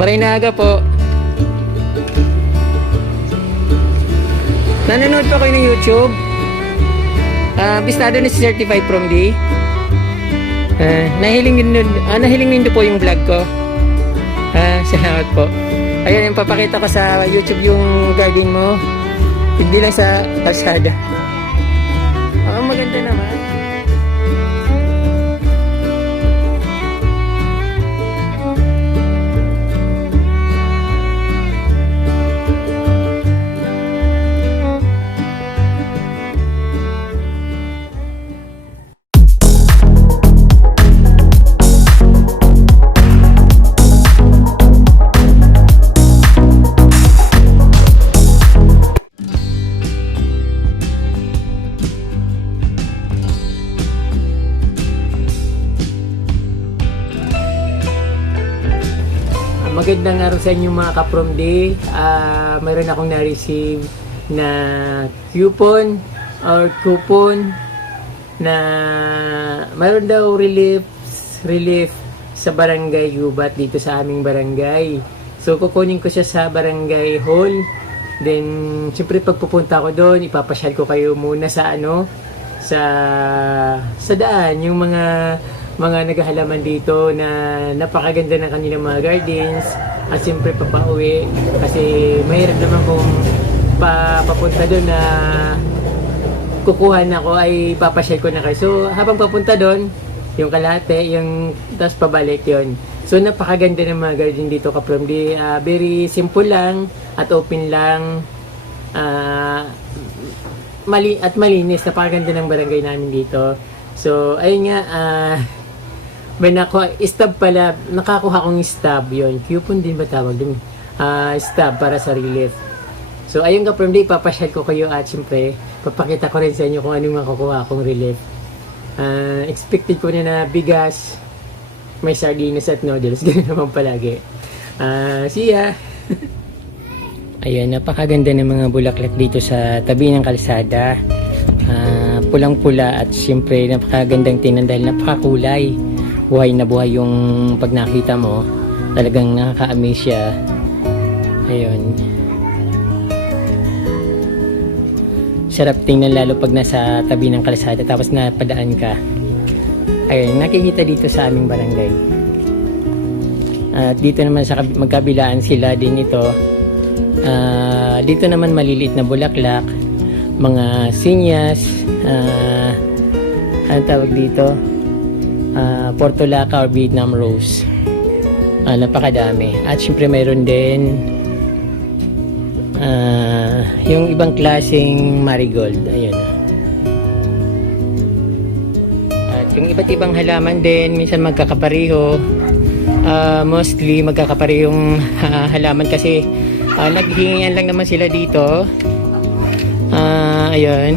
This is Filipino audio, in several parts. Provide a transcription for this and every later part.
Marinaaga po. Nanonood pa kayo ng YouTube? Bistado na si Certified from D. Nahiling din po yung vlog ko. Salamat po. Ayun, yung papakita ko sa YouTube yung garden mo. Hindi lang sa kalsada. Maganda naman. Magandang araw sa inyo mga ka-From D. Mayroon akong na-receive na coupon na mayroon daw relief sa barangay Gubat dito sa aming barangay. So kukunin ko siya sa barangay hall. Then siyempre pagpupunta ko doon, ipapasyal ko kayo muna sa sa daan, yung mga naghahalaman dito na napakaganda ng kanilang mga gardens. At siyempre papauwi kasi mahirap naman kung papunta doon na kukuha na ako ay papasyal ko na kayo. So habang papunta doon, yung kalahati, yung tapos pabalik yon. So napakaganda ng mga garden dito ka-From D. Very simple lang at open lang. Malinis, napakaganda ng barangay namin dito. So ayun nga, may stab pala, nakakuha kong stab yon. Coupon din ba tawag dun? Stab para sa relief. So ayun ka-From D, papasyal ko kayo at siyempre papakita ko rin sa inyo kung anong makukuha akong relief. Expected ko na bigas, may sardinas at noodles, ganoon naman palagi. See ya! Ayan, napakaganda ng mga bulaklak dito sa tabi ng kalsada. Pulang-pula at siyempre napakagandang tingnan dahil napakakulay. Buhay na buhay yung pag nakita mo, talagang nakaka-amaze siya. Ayun, sarap tingnan lalo pag nasa tabi ng kalsada tapos napadaan ka. Ayun, nakikita dito sa aming barangay. At dito naman sa magkabilaan sila din ito. Dito naman maliliit na bulaklak, mga sinyas, anong tawag dito? Portulaca or Vietnam rose. Napakadami. At syempre mayroon din yung ibang klaseng marigold. Ayun. At yung iba't ibang halaman din, minsan magkakapareho. Mostly magkakaparehong halaman kasi naghihingian lang naman sila dito. Ayun.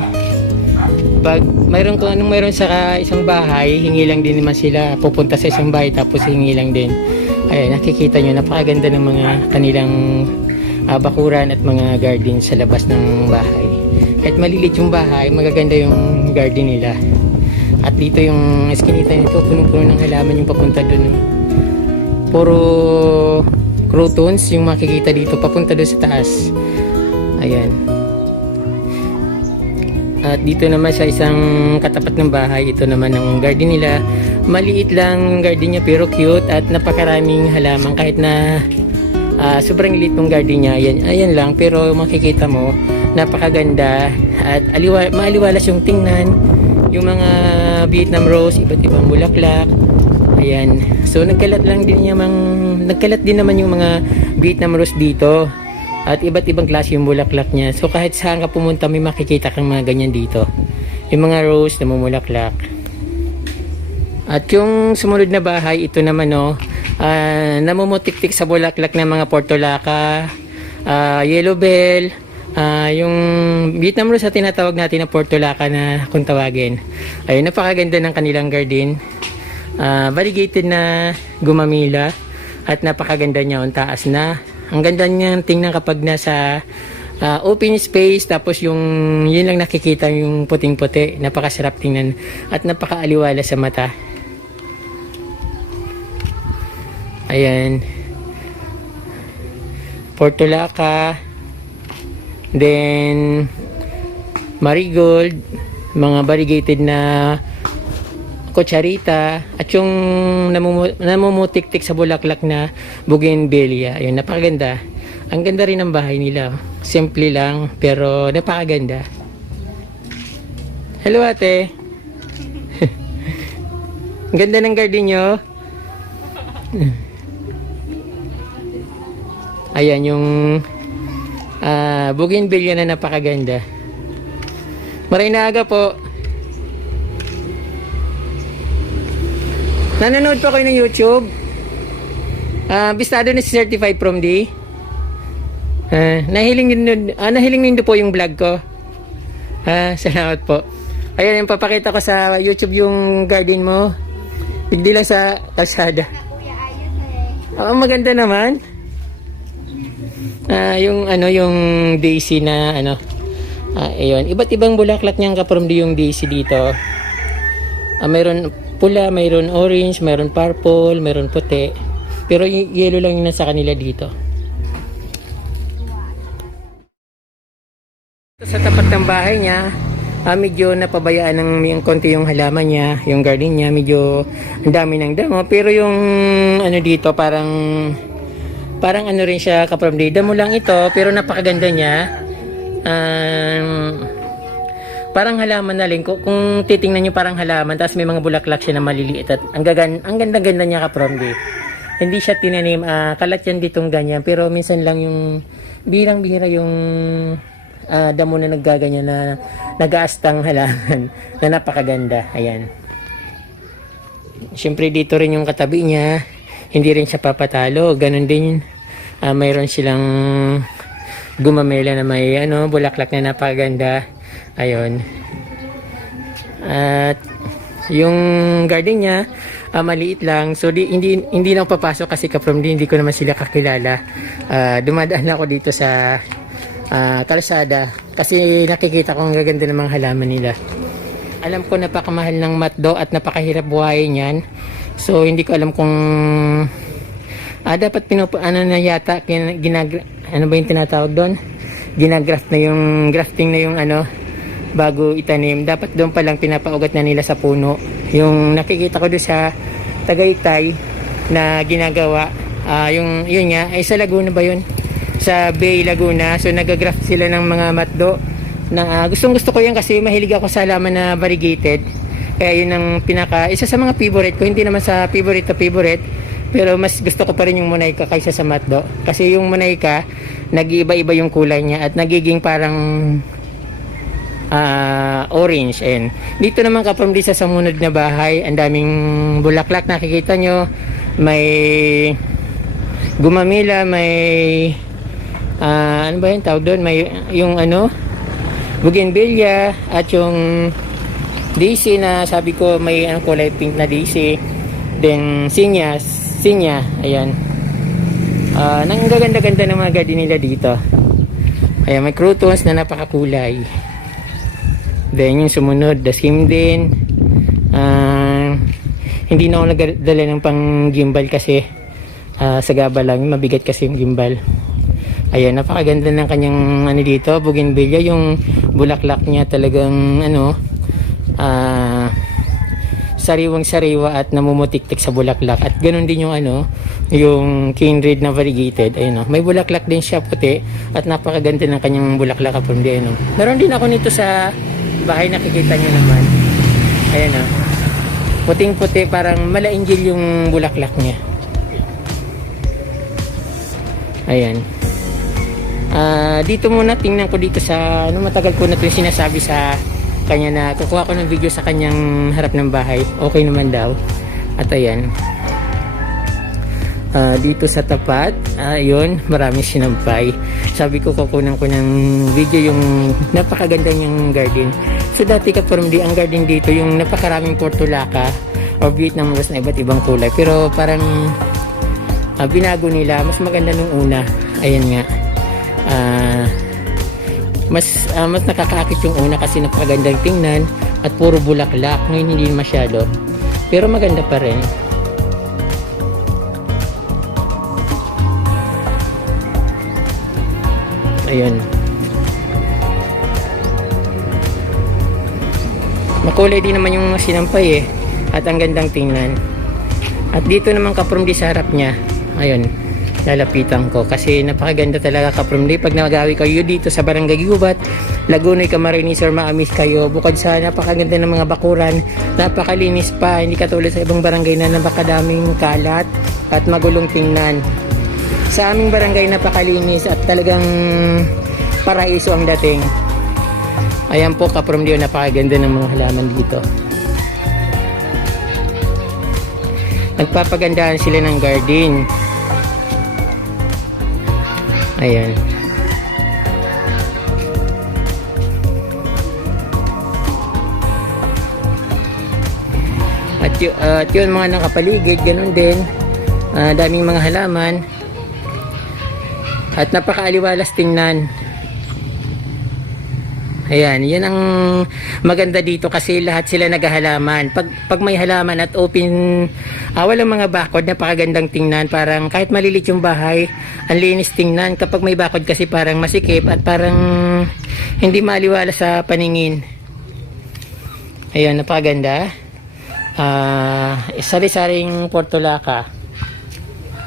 Pag mayroon kung anong mayroon sa isang bahay, hingi lang din naman sila, pupunta sa isang bahay tapos hingi lang din. Ayun, nakikita nyo, napakaganda ng mga kanilang bakuran at mga garden sa labas ng bahay. Kahit malilit yung bahay, magaganda yung garden nila. At dito yung eskinita nito, punong-puno ng halaman yung papunta doon. Puro croutons yung makikita dito, papunta doon sa taas. Ayan. At dito naman sa isang katapat ng bahay, ito naman ang garden nila. Maliit lang yung garden niya pero cute at napakaraming halaman kahit na sobrang liit ng garden niya. Ayan lang pero makikita mo napakaganda at maaliwalas yung tingnan. Yung mga Vietnam rose, iba't ibang bulaklak. Ayan. So nagkalat din naman yung mga Vietnam rose dito. At iba't ibang klase yung bulaklak niya. So kahit saan ka pumunta may makikita kang mga ganyan dito. Yung mga rose na mamulaklak. At yung sumunod na bahay, ito naman namumutik-tik sa bulaklak ng mga portulaca, yellow bell, yung Vietnam rose na tinatawag natin na portulaca na kung tawagin. Ayun, napakaganda ng kanilang garden. Variegated na gumamila at napakaganda niya, ang taas na. Ang ganda niya tingnan kapag nasa open space tapos yun lang nakikita yung puting-puti. Napakasarap tingnan at napakaaliwala sa mata. Ayan. portulaca, then marigold, mga variegated na kutsarita, at yung namumutik-tik sa bulaklak na bougainvillea. Ayun, napakaganda. Ang ganda rin ng bahay nila. Simple lang, pero napakaganda. Hello ate. Ang ganda ng garden nyo. Ayan, yung bougainvillea na napakaganda. Maray na aga po. Nanonood pa kayo ng YouTube? Bistado na si Certified from D? Nahiling nindo po yung vlog ko. Salamat po. Ayan, yung papakita ko sa YouTube yung garden mo. Hindi lang sa kalsada. Maganda naman. Yung daisy na ayun, iba't ibang bulaklak niyang ka-from D yung daisy dito. Mayroon pula, mayroon orange, mayroon purple, mayroon puti. Pero yung yellow lang yung nasa kanila dito. Sa tapat ng bahay niya, medyo napabayaan ng yung konti yung halaman niya, yung garden niya, medyo ang dami ng damo. Pero yung dito, parang rin siya ka-from D. Damo lang ito, pero napakaganda niya. Parang halaman na rin. Kung titingnan nyo, parang halaman. Tapos may mga bulaklak siya na maliliit. At ang ganda-ganda niya ka-from D. Hindi siya tinanim. Kalat yan ditong ganyan. Pero minsan lang yung bihirang-bihira yung damo na naggaganyan na nag-aastang halaman na napakaganda. Ayan. Siyempre dito rin yung katabi niya. Hindi rin siya papatalo. Ganon din. Mayroon silang gumamela na may bulaklak na napakaganda. Ayun. At yung garden niya maliit lang. So hindi na ako papasok kasi ka-from D, hindi ko naman sila kakilala. Dumadaan ako dito sa kalsada kasi nakikita ko ang gaganda ng mga halaman nila. Alam ko napakamahal ng matdo at napakahirap buhayin yan. So hindi ko alam kung dapat na yata ano ba yung tinatawag doon? Ginagraft na yung grafting na yung bago itanim. Dapat doon pa lang pinapaugat na nila sa puno. Yung nakikita ko doon sa Tagaytay na ginagawa, yun nga, ay sa Laguna ba yun? Sa Bay Laguna. So nagagraft sila ng mga matdo. Gustong gusto ko yan kasi mahilig ako sa halaman na variegated. Kaya yun ang isa sa mga favorite ko. Hindi naman sa favorite to favorite. Pero mas gusto ko pa rin yung Monaika kaysa sa matdo. Kasi yung Monaika, nag-iiba-iba yung kulay niya at nagiging parang orange. And dito naman ka-from D sa sumunod na bahay, ang daming bulaklak nakikita nyo. May gumamila, may ano ba yung tawag doon? May yung bougainvillea at yung daisy na sabi ko may kulay pink na daisy. Then sinya, ayan. Nang gaganda-ganda ng mga garden nila dito. Ayan, may croutons na napakakulay. Then yung sumunod, the same din. Hindi na ako nagdala ng pang gimbal kasi sa gaba lang, mabigat kasi yung gimbal. Ayan, napakaganda ng kanyang dito, bougainvillea. Yung bulaklak niya talagang sariwang-sariwa at namumutik-tik sa bulaklak. At ganoon din yung yung cane red na variegated. Ayun, may bulaklak din siya puti at napakaganda ng kanyang bulaklak from the Meron din ako nito sa bahay, nakikita niyo naman. Ayan puting-puti, parang malainggil yung bulaklak niya. Ayan. Dito muna, tingnan ko dito sa matagal ko na ito sinasabi sa kanya na kukuha ko ng video sa kanyang harap ng bahay. Okay naman daw. At ayan. Dito sa tapat, yun, marami sinampay. Sabi ko kukunan ko ng video yung napakaganda niyang garden. So dati ka-from D, ang garden dito yung napakaraming portulaca or Vietnam rose na iba't ibang kulay. Pero parang binago nila, mas maganda nung una. Ayan nga. Mas nakakaakit yung una kasi napakagandang tingnan at puro bulaklak. Ngayon hindi masyado. Pero maganda pa rin. Ayun. Makulay din naman yung sinampay eh. At ang gandang tingnan. At dito naman kaprumdi sa harap niya. Ayun. Lalapitan ko kasi napakaganda talaga kaprumdi pag nagawi kayo dito sa Barangay Gubat, Lagunoy, Camarines or Maamis kayo. Bukod sa napakaganda ng mga bakuran, napakalinis pa, hindi katulad sa ibang barangay na napakadaming kalat at magulong tingnan. Sa aming barangay napakalinis at talagang paraiso ang dating. Ayan po kaprumdi, napakaganda ng mga halaman dito. Nagpapagandahan sila ng garden. Ayan. At yun mga nakapaligid, ganun din. Daming mga halaman. At napakaaliwalas tingnan. Ayan, yan ang maganda dito kasi lahat sila naghahalaman. Pag may halaman at open, walang mga bakod, napakagandang tingnan. Parang kahit malilit yung bahay, ang linis tingnan. Kapag may bakod kasi parang masikip at parang hindi maliwala sa paningin. Ayan, napakaganda. Sari-saring portulaca.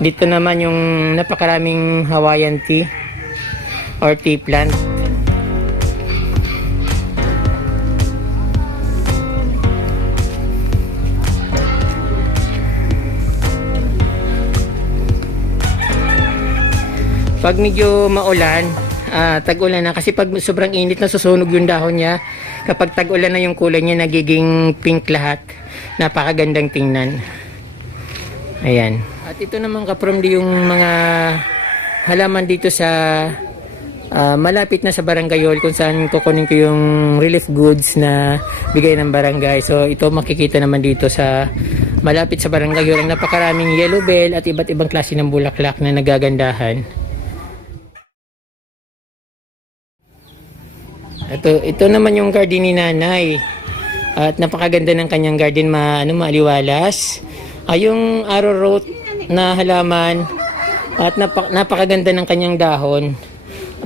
Dito naman yung napakaraming Hawaiian tea or tea plant. Pag medyo maulan, tag-ulan na kasi pag sobrang init na susunog yung dahon niya. Kapag tag-ulan na yung kulay niya nagiging pink lahat. Napakagandang tingnan. Ayan. At ito naman kapromdi yung mga halaman dito sa malapit na sa barangay hall kung saan kukunin ko yung relief goods na bigay ng barangay. So ito makikita naman dito sa malapit sa barangay hall ang napakaraming yellow bell at iba't ibang klase ng bulaklak na nagagandahan. Ito naman yung garden ni nanay. At napakaganda ng kanyang garden, maaliwalas. Yung arrowroot na halaman at napakaganda ng kanyang dahon.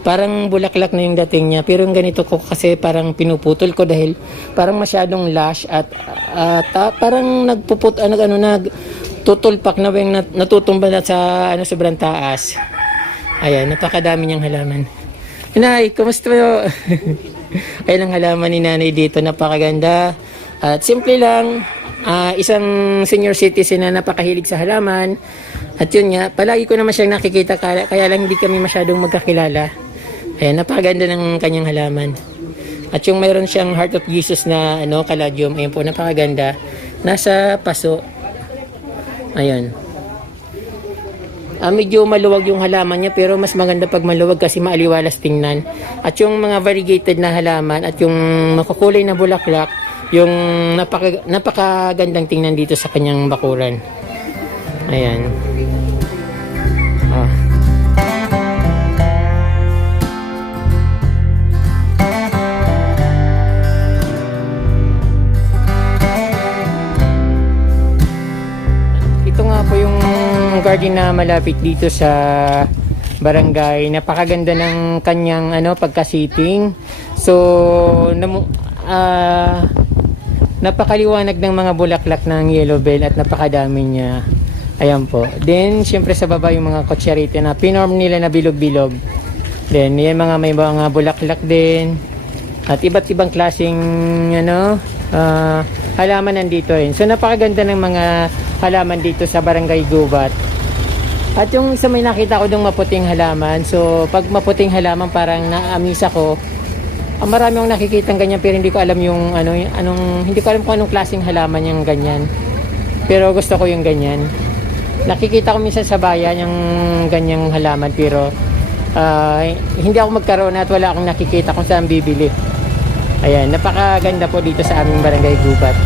Parang bulaklak na yung dating niya. Pero yung ganito ko kasi parang pinuputol ko dahil parang masyadong lush at parang nagtutulpak na yung natutumba na sa sobrang taas. Ayan, napakadami niyang halaman. Inay, kumusta mo? Ayan ang halaman ni nanay dito, napakaganda. At simple lang, isang senior citizen na napakahilig sa halaman. At yun nga, palagi ko naman siyang nakikita, kaya lang hindi kami masyadong magkakilala. Ayan, napakaganda ng kanyang halaman. At yung mayroon siyang Heart of Jesus na caladium, ayun po, napakaganda. Nasa paso. Ayan. Medyo maluwag yung halaman niya pero mas maganda pag maluwag kasi maaliwalas tingnan. At yung mga variegated na halaman at yung makukulay na bulaklak, yung napakagandang tingnan dito sa kanyang bakuran. Ayan. Ito nga po yung garden na malapit dito sa barangay. Napakaganda ng kanyang pagka-seating. So napakaliwanag ng mga bulaklak ng yellow bell at napakadami niya. Ayan po. Then syempre sa baba yung mga kutsarita na pinorm nila na bilog-bilog. Then yan may mga bulaklak din. At iba't ibang klaseng halaman nandito rin. So napakaganda ng mga halaman dito sa Barangay Gubat. At yung isa may nakita ko dong maputing halaman. So pag maputing halaman parang naamis ako. Marami akong nakikitang ganyan pero hindi ko alam yung hindi ko alam kung anong klaseng halaman yung ganyan. Pero gusto ko yung ganyan. Nakikita ko minsan sa bayan yung ganyang halaman pero hindi ako magkaroon at wala akong nakikita kung saan bibili. Ayan, napakaganda po dito sa aming Barangay Gubat.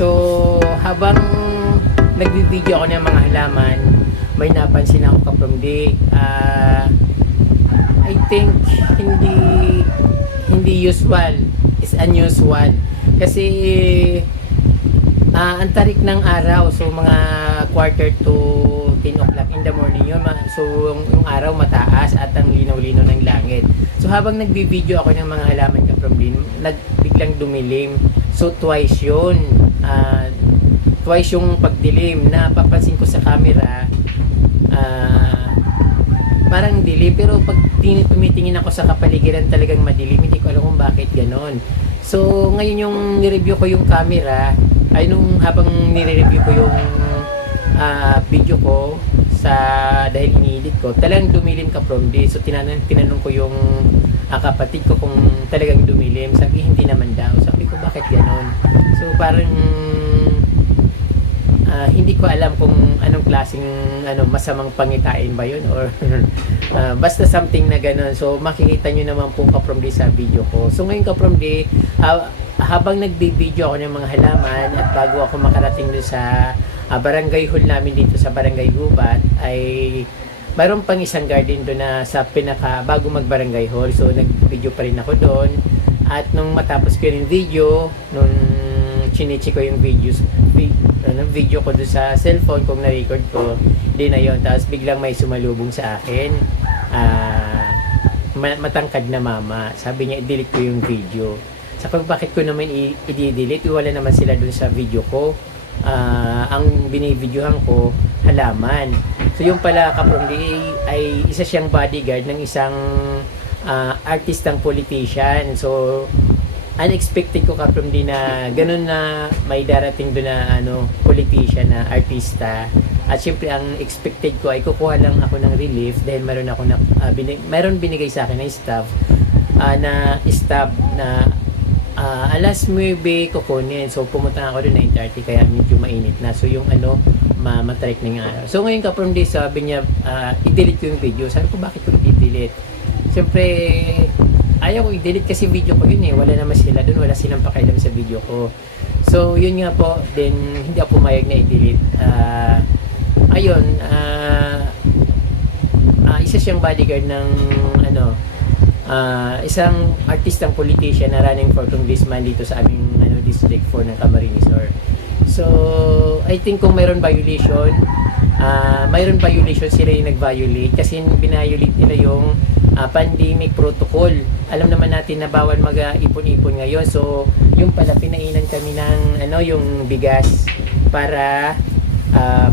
So, habang nagbi-video ako ng mga halaman, may napansin ako kapamdi. I think hindi usual, is unusual. Kasi ang tarik ng araw, so mga quarter to 10 o'clock in the morning yun. So yung araw mataas at ang linaw-linaw ng langit. So habang nagbi-video ako ng mga halaman kapamdi, nagbiglang dumilim. So twice yun. Twice yung pagdilim. Napapansin ko sa camera, parang dilim, pero pag tumitingin ako sa kapaligiran talagang madilim. Hindi ko alam kung bakit ganon. So ngayon yung nireview ko yung camera, ay nung habang nire-review ko yung video ko dahil iniedit ko, talagang dumilim kapamdi. So tinanong ko yung kapatid ko kung talagang dumilim. Sabi hindi naman daw. Sabi ko bakit ganon. So parang hindi ko alam kung anong klaseng masamang pangitain ba yun or basta something na ganun. So makikita nyo naman po kapamdi sa video ko. So ngayon kapamdi, habang nagbi-video ako ng mga halaman at bago ako makarating doon sa barangay hall namin dito sa Barangay Gubat, ay mayroon pang isang garden doon na sa bago mag-barangay hall. So nag-video pa rin ako doon. At nung matapos ko yung video, nung chinichi ko yung video ko doon sa cellphone kung na-record ko, di na yun. Tapos biglang may sumalubong sa akin, matangkad na mama. Sabi niya i-delete ko yung video. Sabi bakit ko naman i-delete? Wala naman sila doon sa video ko. Ang binibidyohan ko halaman. So yung pala kapamdi ay isa siyang bodyguard ng isang artistang politician. So unexpected ko kapamdi na ganun na may darating doon na politician na artista. At syempre ang expected ko ay kukuha lang ako ng relief dahil meron binigay sa akin na staff na alas 9 kukunin. So pumunta ako doon 9:30 kaya medyo mainit na. So yung matrek na yung araw. So ngayon kapamdi sabi niya i-delete ko yung video. Sabi ko bakit ko i-delete? Siyempre ayaw ko i-delete kasi video ko yun wala naman sila doon, wala silang pakialam sa video ko. So yun nga po, then hindi ako pumayag na i-delete. Ayun, isa siyang bodyguard ng isang artistang politician na running for congressman dito sa aming district 4 ng Camarines Sur. So I think kung mayroon violation sila yung nag-violate kasi binaviolate nila yung pandemic protocol. Alam naman natin na bawal mag-ipon-ipon ngayon. So yung pala pinainan kami ng yung bigas para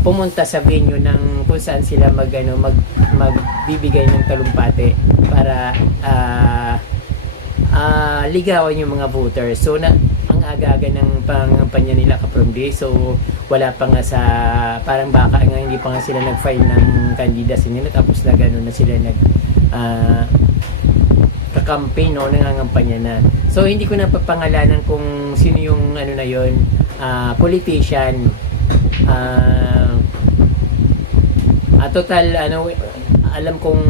pumunta sa venue ng kung saan sila magbibigay ng talumpate para ligawan yung mga voters. So ang aga-aga ng pangampanya nila kapamdi. So wala pa nga sa parang baka nga hindi pa nga sila nag-file ng candidacy nila, tapos na gano'n na sila kakampi nangangampanya na. So hindi ko na papangalanan kung sino yung na yon, politician. Total alam kong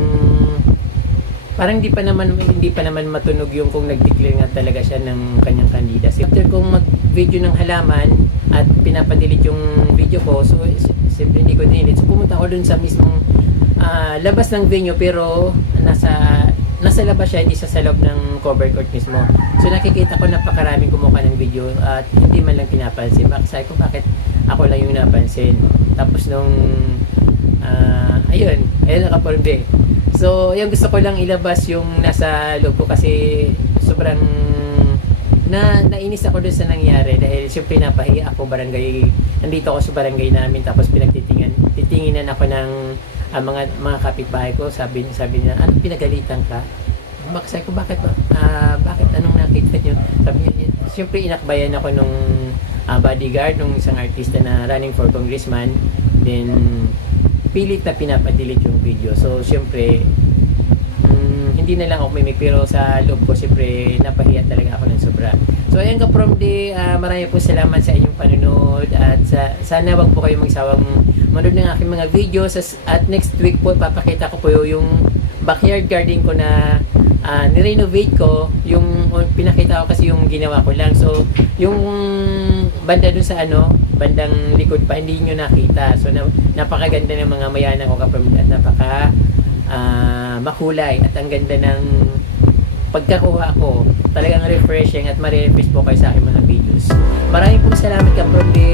parang hindi pa naman matunog yung kung nag-declare nga talaga siya ng kanyang candidacy. After kong mag-video ng halaman at pinapadelete yung video ko, so siyempre hindi ko dinelete. So pumunta ako dun sa mismong labas ng venue, pero nasa labas siya, hindi sa loob ng cover court mismo. So nakikita ko napakaraming kumuha ng video at hindi man lang pinapansin. Sabi ko bakit ako lang yung napansin. Tapos nung ayun nakapalde. So yung gusto ko lang ilabas yung nasa loob ko kasi sobrang nainis ako doon sa nangyari dahil siyempre napahiya ako nandito ako sa barangay namin, tapos titinginan ako ng mga kapitbahay ko. Sabi niya, ano pinagalitan ka? Sabi ko, bakit anong nakita niyo? Sabi niya, siyempre inakbayan ako nung bodyguard nung isang artista na running for congressman, then pilit na pinapadelete yung video. So siyempre hindi na lang ako mimik, pero sa loob ko siyempre napahiya talaga ako ng sobra. So ayan kapamdi, marami po salamat sa inyong panonood at sana wag po kayo magsawang manood ng aking mga videos. At next week po papakita ko po yung backyard garden ko na nirenovate ko. Yung pinakita ko kasi yung ginawa ko lang. So yung banda dun sa bandang likod pa, hindi nyo nakita. So, napakaganda ng mga mayana ko kapamilya. Napaka makulay at ang ganda ng pagkakuha ko. Talagang refreshing at ma-refresh po kayo sa aking mga videos. Maraming pong salamat kapamilya.